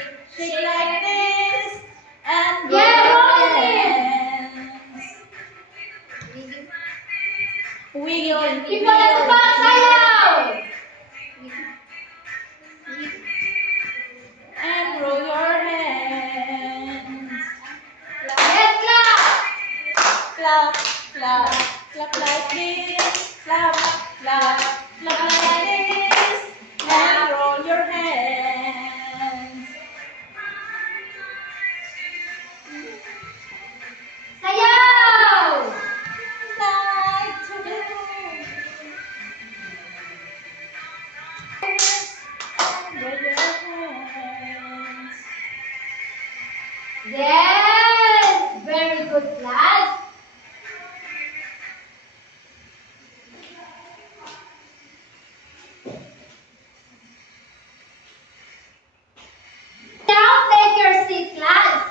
shake, shake like this, and Yeah, roll roll your it. hands. Wiggle, Ikaw na ito pa, sayaw! and roll your hands. Yes, clap! Clap, clap, clap like this. Clap, clap, clap like this, and roll your hands. Sayaw! Like to do. And roll your hands. Yes! Very good, class. Now take your seat, class.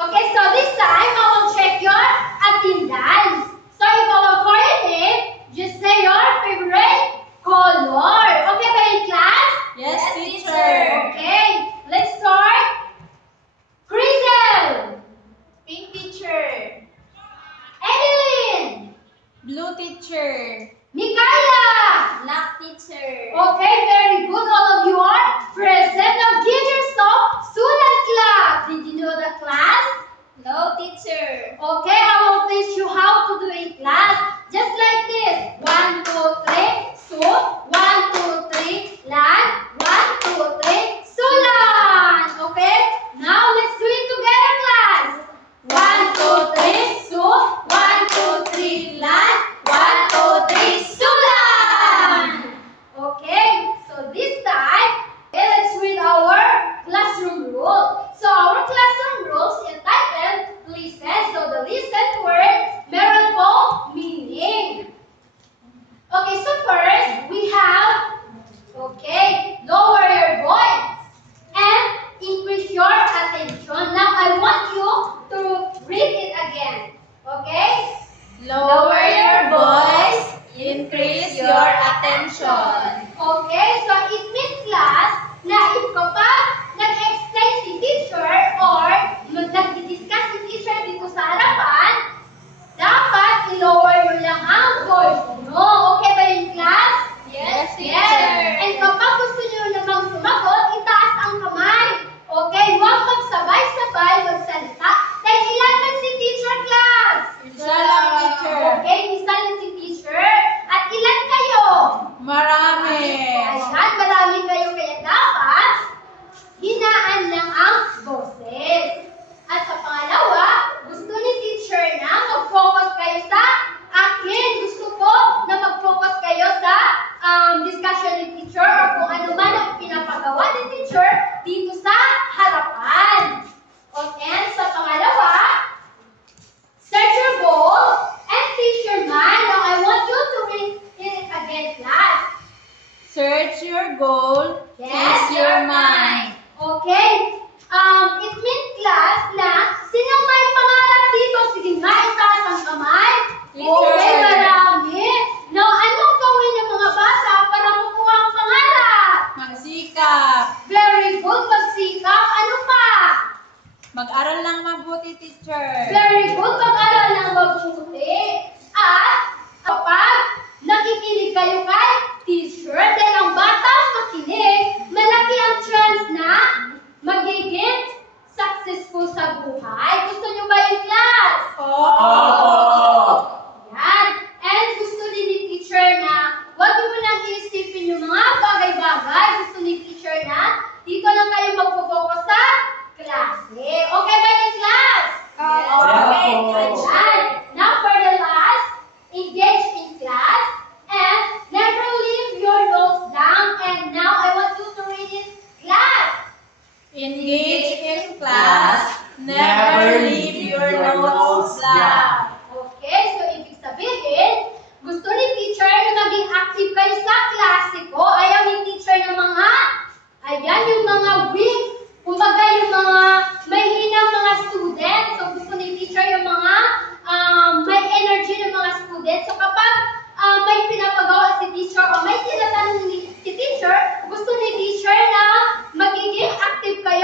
Okay, so this time I will check your attendance. So if I will call your name, just say your favorite color. Okay ba yun, class? Yes, teacher. Okay, let's start. Crystal, Pink teacher. Evelyn, Blue teacher. Mikaela. Black teacher. Okay, very good. All of you are present. Now give yourself student clap. Did you know the class? No teacher. Okay, I will teach you how to do a class. Just like this. 1, 2, 3, so. 1, 2, 3, land. 1, 2, 3, sulan. Okay? Now let's do it together, class. 1, 2, 3, so. 1, 2, 3, land. 1, 2, 3, sulan. Okay, so this time, okay, let's read our classroom rules. So our classroom rules entitled listen. So the listen word meron po meaning. Okay, so first we have, okay, lower your voice and increase your attention. Now I want you to read it again. Okay? Lower your voice. Increase your attention. Okay, so it means class na if kapag nag-explain si teacher or nag-discuss si teacher dito sa harapan, dapat i-lower nyo lang ang voice nyo. Okay ba yun, class? Yes, teacher. Yes. And kapag gusto nyo namang sumagot, itaas ang kamay. Okay, huwag magsabay-sabay magsalita. Dahil ilan man si teacher, class? Isa lang, teacher. Okay, isa lang si teacher. At ilan kayo? Marami. Ayan, marami kayo kaya dapat hinaan lang ang boses. At sa pangalawa, gusto ni teacher na mag-focus kayo sa akin. Gusto ko na mag-focus kayo sa discussion ni teacher or kung ano man ang pinapagawa ni teacher dito sa harapan. Okay, and sa pangalawa, set your goal and teach your mind. Now, I want you to read it again, class. Search your goal. Yes, Fix your mind. Okay. It means, class, na sino may pangarap dito? Sige nga, itaas ang kamay. Teacher. Okay, marami. Now, anong gawin ng mga bata para makuha ang pangarap? Magsikap. Very good, magsikap. Ano pa? Mag-aral lang mabuti, teacher. Very good, mag-aral ng mabuti. At kapag nakikinig kayo kay teacher, dahil ang bata makinig, malaki ang chance na magiging successful sa buhay. Gusto nyo ba yung class? Oo. Yan. And gusto din ni teacher na huwag mo lang iisipin yung mga bagay-bagay. Gusto ni teacher na dito lang kayo magpo-focus sa klase. Okay ba yung class? Okay. Ayan. Now for the last, engage in class and never leave your notes down. And now I want you to read it, class. Engage in class. Never leave your notes blank. Okay, so ibig sabihin, gusto ni teacher na maging active kayo sa klase ko. Ayaw ni teacher ng mga, ayan, yung mga weak, kumbaga yung mga may hinang mga students. So gusto ni teacher yung mga may energy ng mga students. So kapag may pinapagawa si teacher o may tinatanong si teacher, gusto ni teacher na magiging active kayo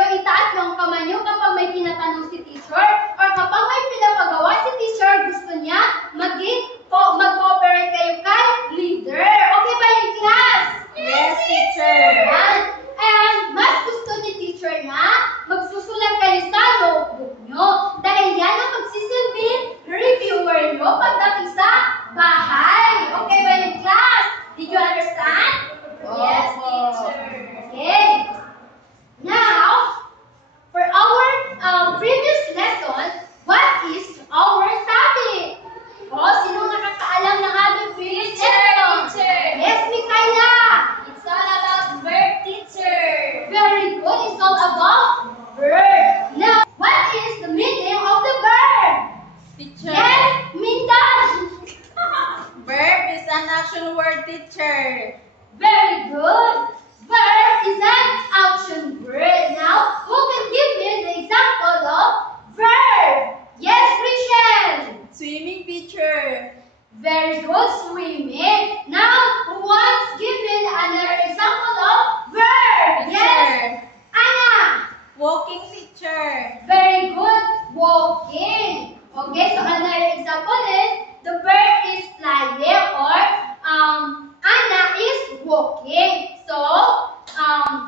Walking, teacher. Very good. Walking. Okay, so another example is the bird is flying or Anna is walking. So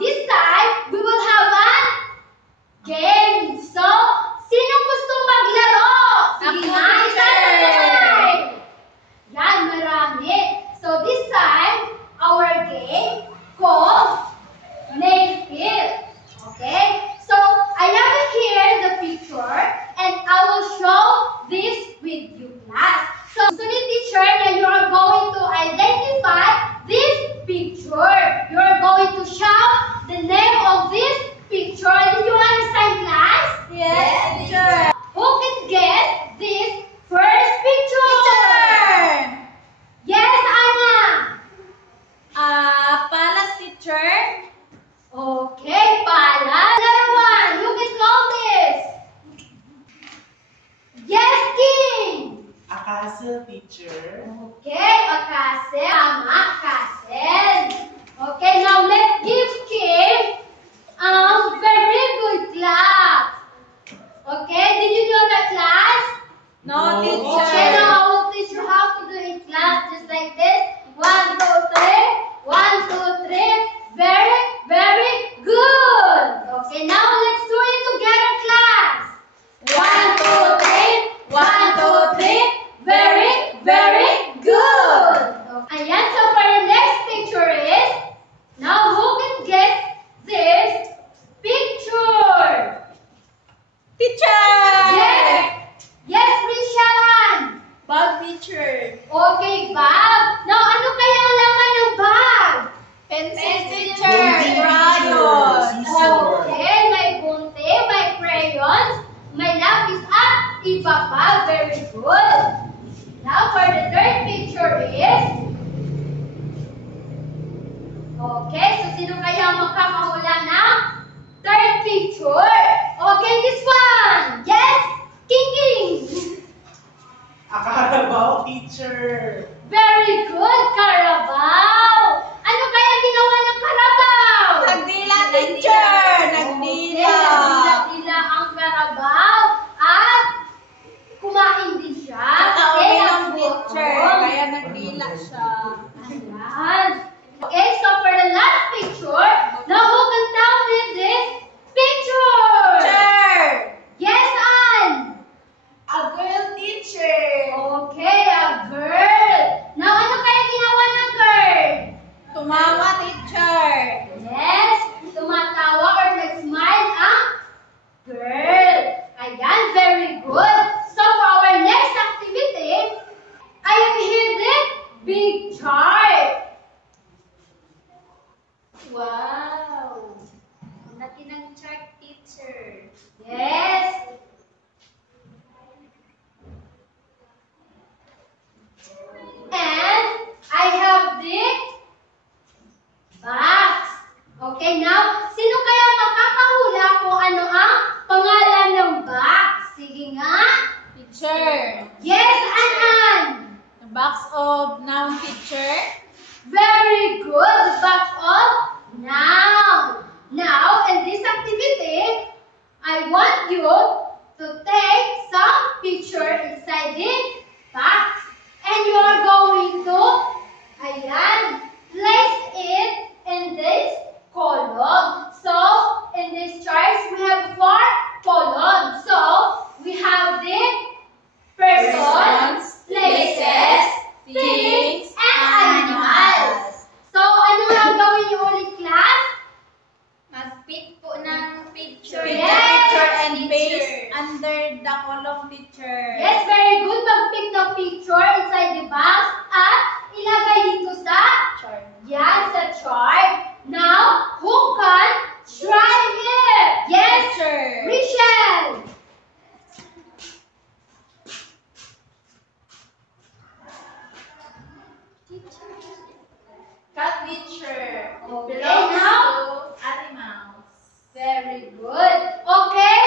this time we will have a game. So sino gustong maglaro? Sige Ako, nga, teacher. Yan, marami. So this time our game called Name It. Okay? So, I have here the picture and I will show this with you, class. So, sunod teacher na you are going to identify this picture. You are going to shout the name of this picture. Did you understand, class? Yes, teacher. Who can guess this first picture? Teacher. Yes, Anna. Palas, teacher. Okay, pala. Another one. You can call this. Yes, King. A castle, teacher. Okay, a castle. Tama, castle. Okay, now let's give King very good clap. Okay, did you know that, class? No, No. teacher. Okay, now I will teach you how to do it, class, just like this. 1, 2, 3. 1, 2, 3. Very, very good. Okay, now let's do it together, class. 1, 2, 3. 1, 2, 3. Very, very good. Ayan, so for the next picture is, now who can guess this picture? Teacher. Yes. Yes, Rishan. Bag, teacher. Okay, bag. Now, ano kaya ang laman ng bag? Pencil, teacher. Gunting, Crayons. scissors. Okay, may gunte, may crayons, may lapis at iba pa. Very good. Now, for the third picture is, okay, so sino kaya ang makakahula ng third picture? Okay, this one. Yes, King King. A Carabao, teacher. Very good, Carabao. Ano kaya ginawa ng Carabao? Nagdila, teacher. Nagdila. Nagdila ang Carabao at kumain din siya. Nakauwi Kasi ng ang teacher. gutom. Kaya nagdila siya. Ayan. Okay, so for the last picture, now who can tell me this picture? Teacher. Yes, Ann. A girl, teacher. Okay, a girl. Now, ano kaya ginawa ng girl? Tumawa, teacher. Yes, tumatawa or nag-smile ang girl. Ayan, very good. So, for our next activity, I have here the big chart. Wow. Ang laki ng chart, teacher. Yes. And I have the box. Okay, now, sino kaya makakahula kung ano ang pangalan ng box? Sige nga. Teacher. Yes, Anan. The box of noun, teacher. Very good. The box of noun. Now, in this activity, I want you to take some picture inside the box. And you are going to, ayan, place it in this column. So, in this chart, we have 4 columns. So, we have the persons, places, things, and animals. So, ano ang gawin niyo ulit, class? Mag-pick po ng picture. Yes. Picture and paste under the column, teacher. Yes, very good. Mag-pick ng picture inside the box at ilagay dito sa Chart. yan, sa chart. Now, who can try it? Yes, Teacher. Rachel. Cat, teacher. Okay, Belongs now. to animals. Very good. Okay,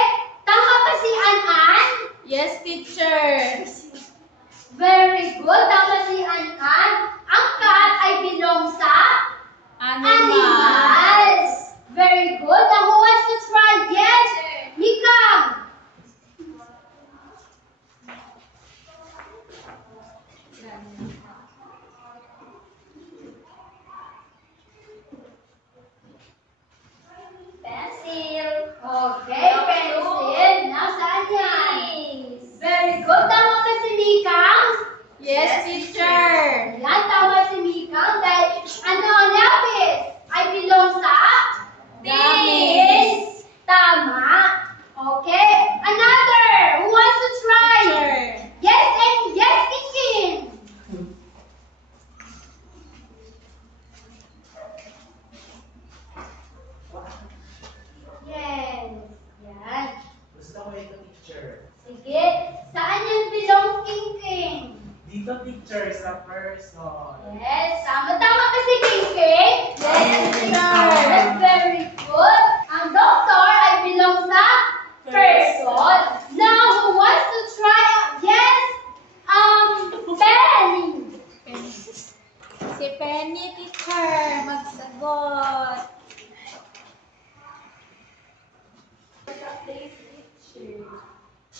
tama ba si An-An? Yes, teacher. Very good. Tama si An-An. Ang cat Yes, teacher. Yan, tama si Mika. Dahil, lapis ay belong sa Damis. Tama. Okay. Another. Who wants to try? Teacher. Yes, and yes, Kikin. Yes. Yan. Gusto ko ito, teacher. Sige. Saan yan belong, King? Dito, teacher, sa person. Yes. Tama ka si King. Yes, teacher. Yes, very good. Ang doctor ay belong sa person. Now, who wants to try? Yes. Penny. Si Penny, teacher. Magsagot.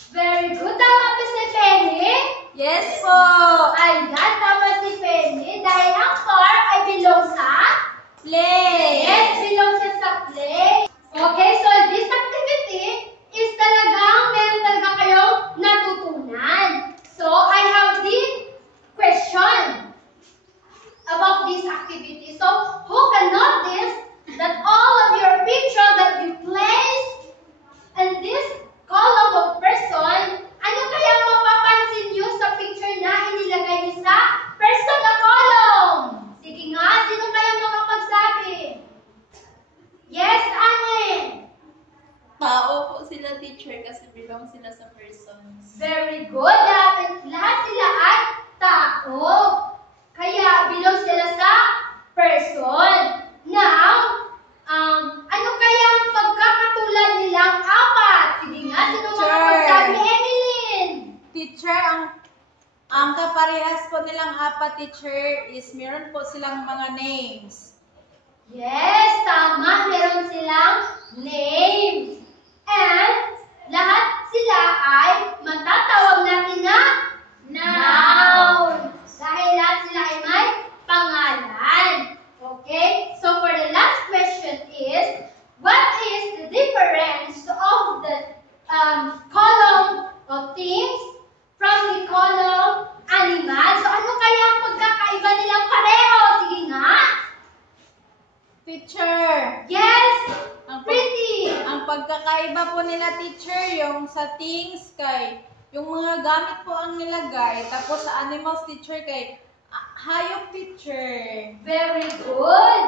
Very good. Tama ba si Penny? Yes po. Ayan, tama si Penny. Dahil ang car ay belong sa Play. yes, belong siya sa play. Okay, so this activity is talagang meron talaga kayong natutunan. So, I have this question about this activity. So, who can notice that all of your picture that you place in this column of person, ano kaya mapapansin nyo sa picture na inilagay nyo sa person na column? Sige nga, sino kaya makapagsabi? Yes, Anne! Tao po sila, teacher, kasi belong sila sa persons. Very good. Lahat sila ay tao. Kaya belong sila sa person. Now, ano kaya ang pagkakatulad nilang apat? Sige nga, sino Teacher. makapagsabi? Emeline! Teacher, ang kaparehas po nilang apat, teacher, is meron po silang mga names. Yes, tama. Meron silang names. And lahat sila ay matatawag natin na noun. Dahil lahat sila ay may pangalan. Okay? So for the last question is, what is the difference of the column of things from the column animal? So ano kaya ang pagkakaiba nilang pareho? Sige nga. Teacher, Yes! ang, Pretty! ang pagkakaiba po nila, teacher, yung sa things kay, yung mga gamit po ang nilagay, tapos sa animals, teacher, kay hayop, teacher. Very good!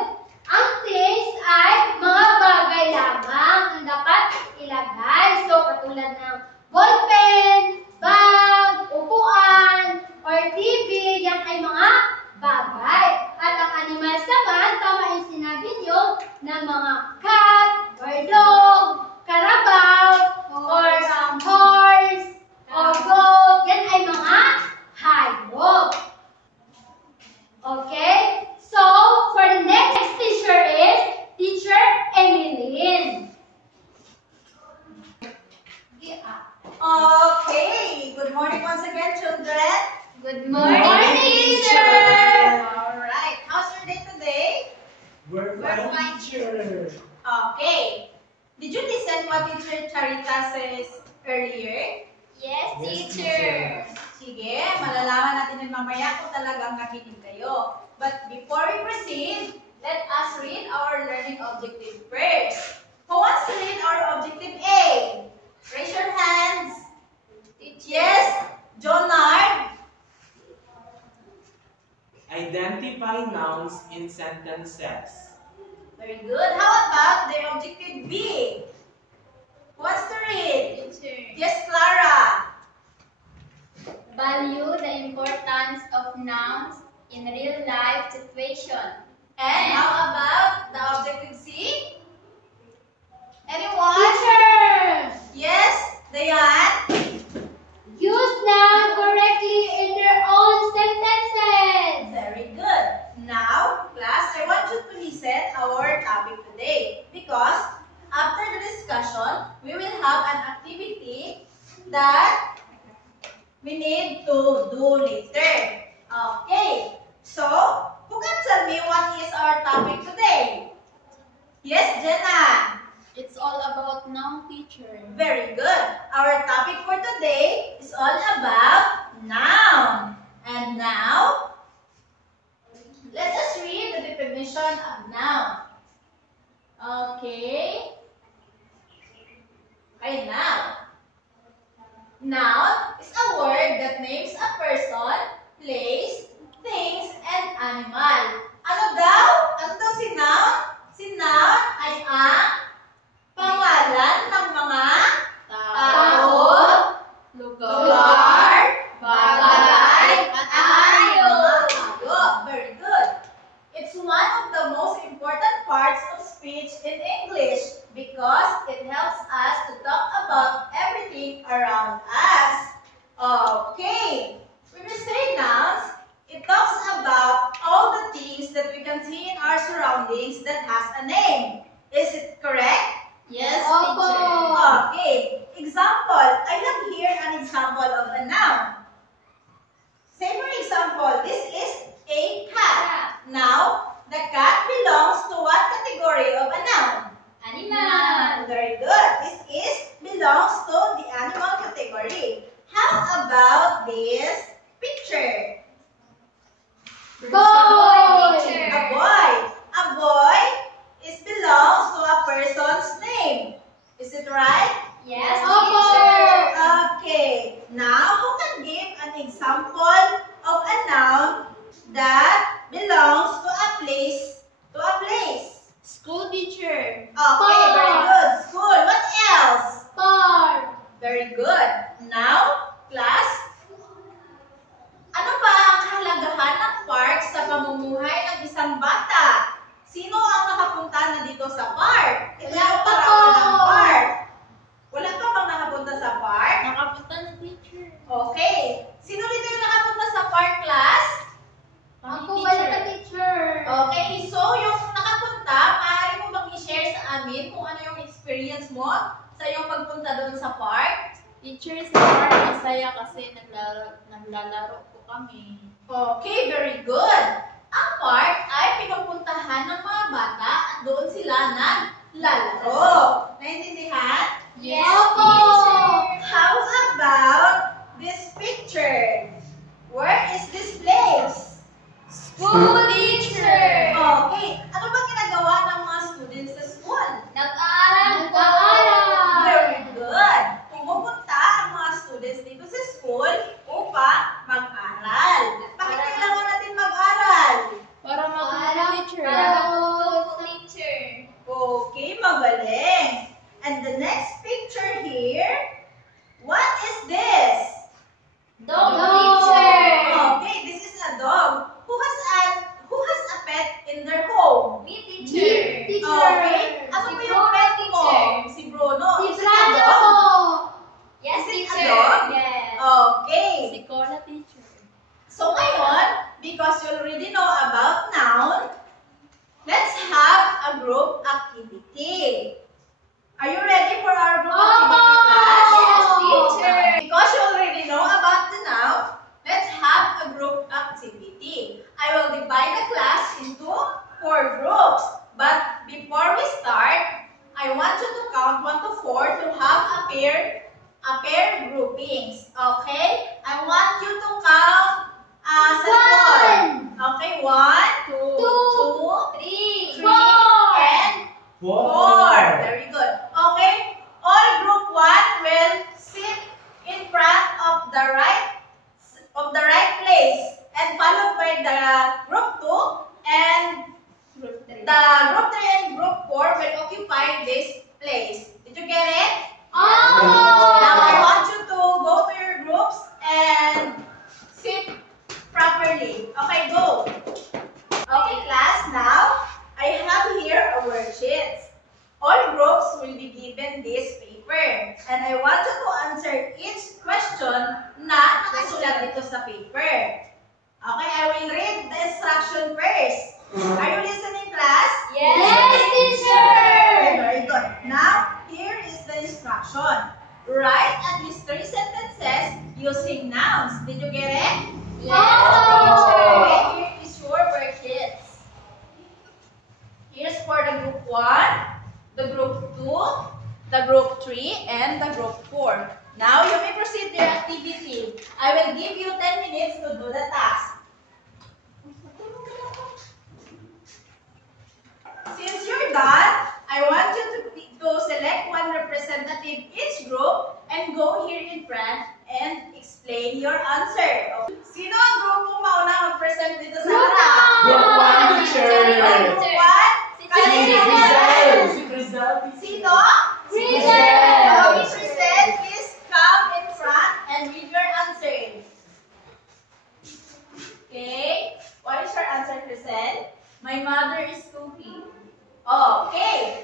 Ang things ay mga bagay lamang ang dapat ilagay. So, katulad ng ballpen, bag, upuan, or TV, yan ay mga bagay. At ang animals naman, tama yung sinabi nyo, na mga cat, or dog, carabao, or horse, or goat, yan ay mga hayop. Okay? So, for the next teacher is Teacher Emeline. Okay, good morning once again, children. Good morning, teacher. Alright, how's your day today? We're fine, teacher. Okay, did you listen what Teacher Charita says earlier? Yes, teacher. Sige, malalaman natin yun mamaya kung talagang nakinig kayo. But before we proceed, let us read our learning objective first. Who wants to read our objective A? Raise your hands. Yes, Jonard. Identify nouns in sentences. Very good. How about the objective B? Who wants to read? Yes, Clara. Value the importance of nouns in real life situation. And how about the objective C? Anyone? Teacher! Yes, Dayan. Use nouns correctly in their own sentences. Very good. Now, class, I want you to listen our topic today because after the discussion, we will have an activity that we need to do later. Okay. So, who can tell me what is our topic today? Yes, Jenna. It's all about noun, teacher. Very good. Our topic for today is all about noun. And now, let us read the definition of noun. Okay. Okay, now. Noun is a word that names a person, place, things, and animal. Ano daw? Ano daw si noun? Si noun ay ang pangalan ng mga tao, lugar, bagay, at hayop. Very good. It's one of the most important parts of speech in English because it helps us to talk about everything around us. Okay. When we say nouns, it talks about all the things that we can see in our surroundings that has a name. Is it correct? Yes, Opo. teacher. Okay. Example. I have here an example of a noun. Say for example, this is a cat. Now, the cat belongs to what category of a noun? Animal. Very good. This is belongs to the animal category. How about this picture? Boy. A boy. A boy is belongs to a person's name. Is it right? Yes, Opo. teacher. Okay. Now, who can give an example of a noun that belongs to a place? To a place. School teacher. Okay, very good. School. What else? Park. Very good. Now, class, ano ba ang kahalagahan ng park sa pamumuhay ng isang bata? Sino ang nakapunta na dito sa park? Kailangan Wala pa para po. ng park. Wala pa bang nakapunta sa park? Nakapunta na teacher. Okay. Sino dito yung nakapunta sa park, class? Ako wala na teacher. Okay, so yung nakapunta, maaari mo bang i-share sa amin kung ano yung experience mo sa iyong pagpunta doon sa park? Teacher, sa park masaya kasi naglalaro po kami. Okay, very good. Ang park ay pinupuntahan ng mga bata at doon sila naglalaro. Naintindihan? Yes, Opo. teacher. How about this picture? Where is this place? School teacher. Okay, ano ba ginagawa ng mga students sa school? Nag-aaral. Very good. Pumupunta ang mga students dito sa school upang mag-aral. Bakit kailangan natin mag-aral? Para mag teacher. teacher. Okay, magaling. And the next picture here, what is this? Dog teacher. Okay, this is a dog. Who has a pet in their home? Me teacher. Okay. Ano Si ba yung Bruno, pet mo? teacher. Si Bruno. Si Is it a Brano dog? po. Yes, Is it a teacher. dog? Yes. Okay. Si Cola teacher. So ngayon, because you already know about noun, let's have a group activity. Are you ready for our group activity, class? Yes, teacher. Because you already know about the noun, let's have a group activity. I will divide the class into 4 groups. But before we start, I want you to count 1 to 4 to have a pair groupings. Okay? I want you to count sa One. Okay, 1, 2, 3, 3, and 4. Very good. Okay? All group 1 will sit in front of the right place and followed by the group 2 and the group 3 and group 4 will occupy this place. Did you get it? Now I want you to go to your groups and sit properly. Okay, go. Okay, class, now I have here a worksheets. All groups will be given this paper. And I want you to answer each question na nakasulat dito sa paper. Okay, I will read the instruction first. Are you listening, class? Yes, teacher. Okay, very good. Now, here is the instruction. Write at least 3 sentences using nouns. Did you get it? Yes, Okay, teacher. here is your worksheets. Here's for the group 1, the group 2, the group 3, and the group 4. Now, you may proceed your activity. I will give you 10 minutes to do the task. Since you're done, I want you to select one representative each group and go here in front and explain your answer. Sino ang grupo mauna mag-present dito sa harap? Group 1, teacher. Group 1? Si Rizal. Si Rizal. Sino? Rizal. Okay, Rizal, please come in front and read your answer. Okay, what is your answer, Rizal? My mother is cooking. Okay.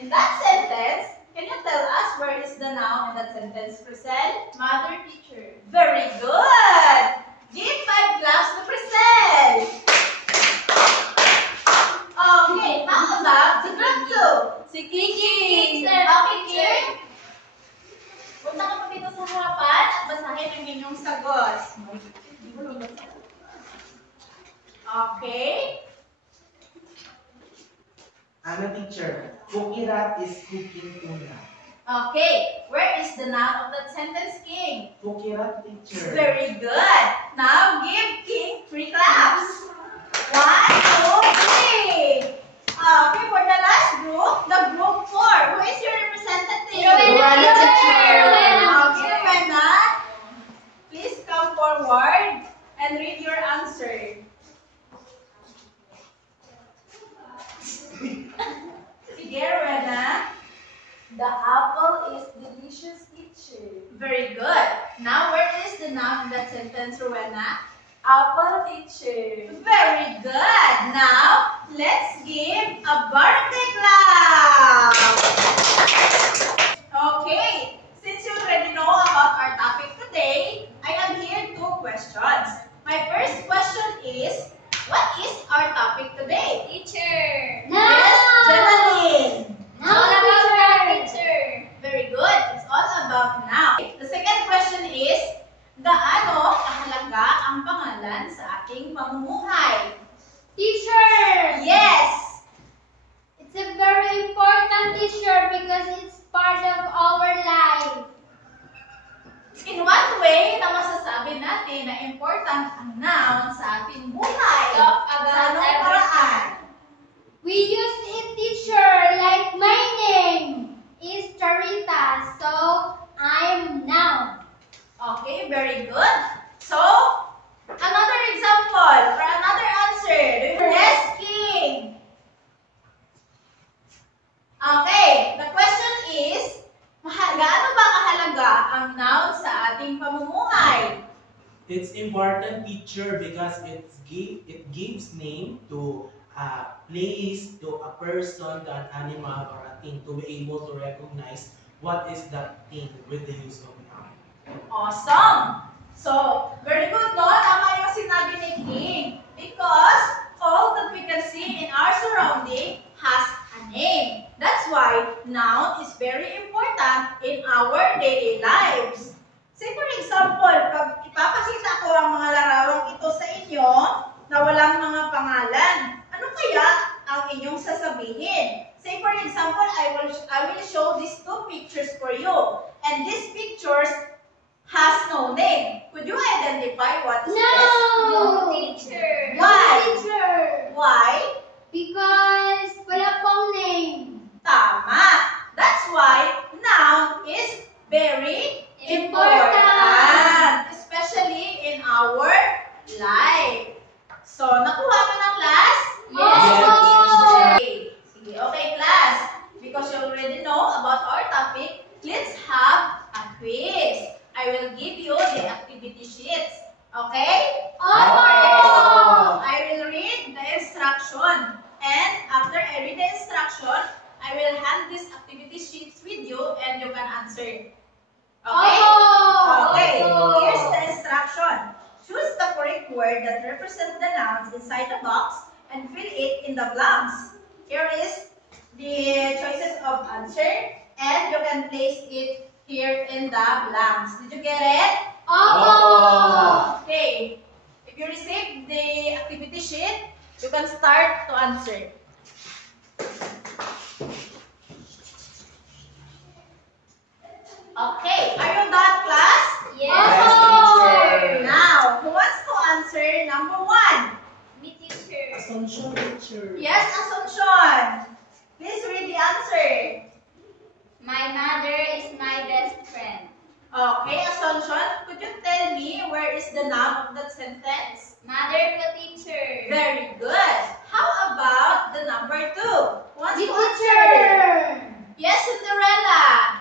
In that sentence, can you tell us where is the noun in that sentence, Priscel? Mother, teacher. Very good. Give 5 claps to Priscel. Okay, how about the group 2? Si Kiki. Okay, Kiki. Punta ka po dito sa harapan at basahin ang inyong sagot. Okay. Ano, teacher? Kukirat is cooking tuna. Okay, where is the noun of that sentence, King? Kukirat, teacher. Very good. Now give King 3 claps. 1, 2, 3. Okay, for the last group, the group 4. Who is your representative? Rowena, teacher. Okay, Rowena. Please come forward and read your answer. Sige, Rowena. The apple is delicious, teacher. Very good. Now, where is the noun in that sentence, Rowena? Apple, teacher. Very good. Now, let's give a birthday clap. Okay. Since you already know about our topic today, I have here 2 questions. My first question is, what is our topic today? Teacher. Yes, Jenaline. Now, teacher. Very good. It's all about now. The second question is, gaano kahalaga ang pangalan sa ating pamumuhay? Teacher. Yes. It's a very important, teacher, because it's part of our life. In what way na masasabi natin na important ang noun sa ating buhay? Talk about Sa anong everything. paraan? We use it, teacher, like my name is Charita, so I'm now. Okay, very good. So, another example or another answer. Yes, King. Okay, the question is, gaano ba kahalaga ang noun sa ating pamumuhay? It's important, teacher, because it gives name to a place, to a person, to an animal, or a thing, to be able to recognize what is that thing with the use of noun. Awesome! So, very good, no? Tama yung sinabi ni King. Because all that we can see in our surrounding has a name. That's why noun is very important in our daily lives. Say for example, pag ipapakita ko ang mga larawang ito sa inyo na walang mga pangalan, ano kaya ang inyong sasabihin? Say for example, I will show these 2 pictures for you. And these pictures has no name. Could you identify what is this? No, Teacher. Why? teacher. Why? Because wala pong name. Tama. That's why noun is very important. Especially in our life. So, nakuha mo na, class? Yes. Okay. Sige, okay, class. Because you already know about our topic, let's have a quiz. I will give you the activity sheets. Okay? Oh. I will read the instruction. And after I read the instruction, I will hand these activity sheets with you and you can answer. Okay? Oh. Okay. Oh. Here's the instruction. Choose the correct word that represents the nouns inside the box and fill it in the blanks. Here is the choices of answer and you can place it here in the blanks. Did you get it? Oh. Okay. If you receive the activity sheet, you can start to answer. Okay, are you done, class? Yes, teacher. Now, who wants to answer number 1? Me, teacher. Assumption teacher. Yes, Asuncion. Please read the answer. My mother is my best friend. Okay, Asuncion, could you tell me where is the noun of that sentence? Mother ko, teacher. Very good. How about the number 2? Who wants Me, to answer? teacher. Yes, Cinderella.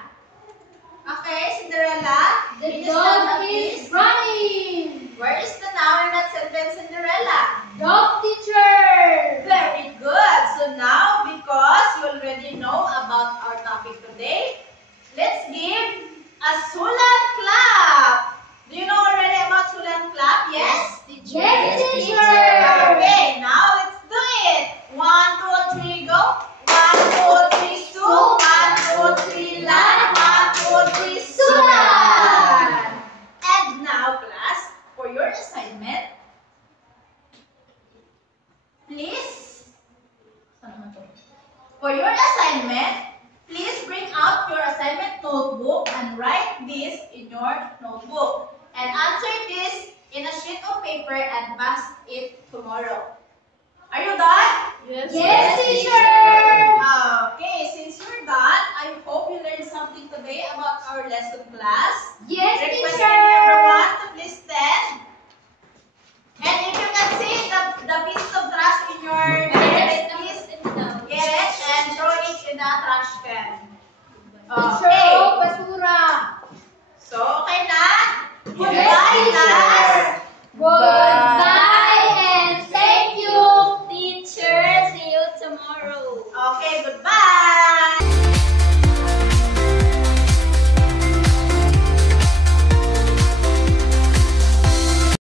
Okay, Cinderella. The can you stand up, dog is please? running. Where is the noun in that sentence, Cinderella? Dog, teacher. Very good. So now, because you already know about our topic today, let's give a Sulan clap. Do you know already about Sulan clap? Yes? Yes, teacher. Okay, now let's do it. 1, 2, 3, go. 1, 2, 3, su. 1, 2, 3, lan. 1, 2, 3, Sulan. And now, class, for your assignment, please, for your assignment, please bring out your assignment notebook and write this in your notebook. And answer this in a sheet of paper and pass it tomorrow. Are you done? Yes, teacher. Okay, since you're done, I hope you learned something today about our lesson class. Yes, Requesting teacher. everyone to please stand. And if you can see the pieces of trash in your desk, please get it and throw it in the trash can. Teacher, Okay. basura. So, okay na? Yes, Goodbye, teacher. class. Bye.